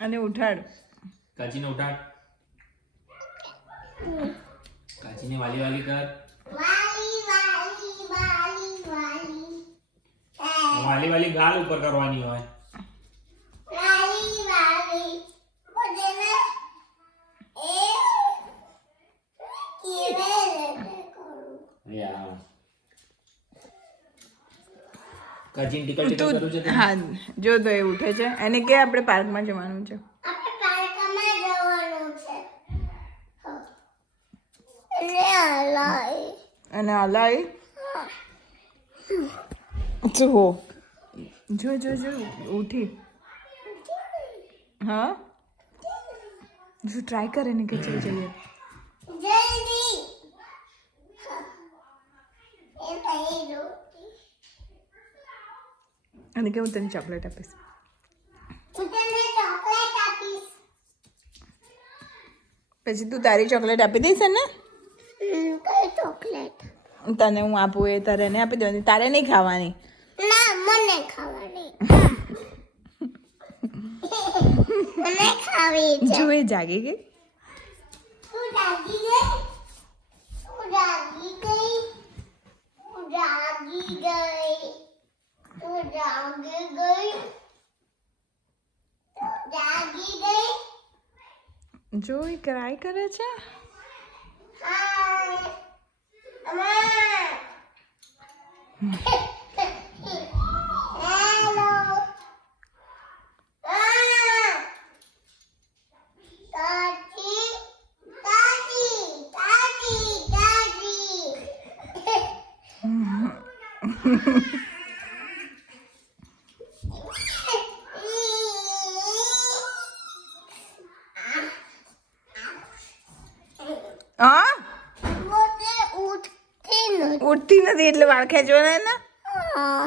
અને ઉઠાડ. કાચીને ઉઠાડ. કાચીને વાલી વાલી કર. વાલી વાલી ગાલ ઉપર કરવાની હોય. કાચીને ટીકલ ટીકલ કરું છે. હા જો તો એ ઉઠે છે. એને કે આપણે પાર્કમાં જવાનું છે. અને હલાય જો જો જો જો ઉઠી. હા જો ટ્રાય કરે ને કે ચલ જઈએ. અને કે હું તને ચોકલેટ આપીશ. પછી તું તારી ચોકલેટ આપી દઈશ ને. ચોકલેટ તને હું આપું એ તારે એને આપી દેવાની. તારે નહીં ખાવાની. ના મને ખાવાની મને ખાવી છે. જો એ જાગી ગઈ. તું જાગી ગઈ તું જાગી ગઈ તું જાગી ગઈ તું જાગી ગઈ તું જાગી ગઈ. જો એ ક્રાય કરે છે. હાય અમા હેલો તાજી તાજી તાજી તાજી. હા મોટે ઉઠતી નથી. ઉઠતી નથી એટલે વાળ ખેંચવાના ને. હા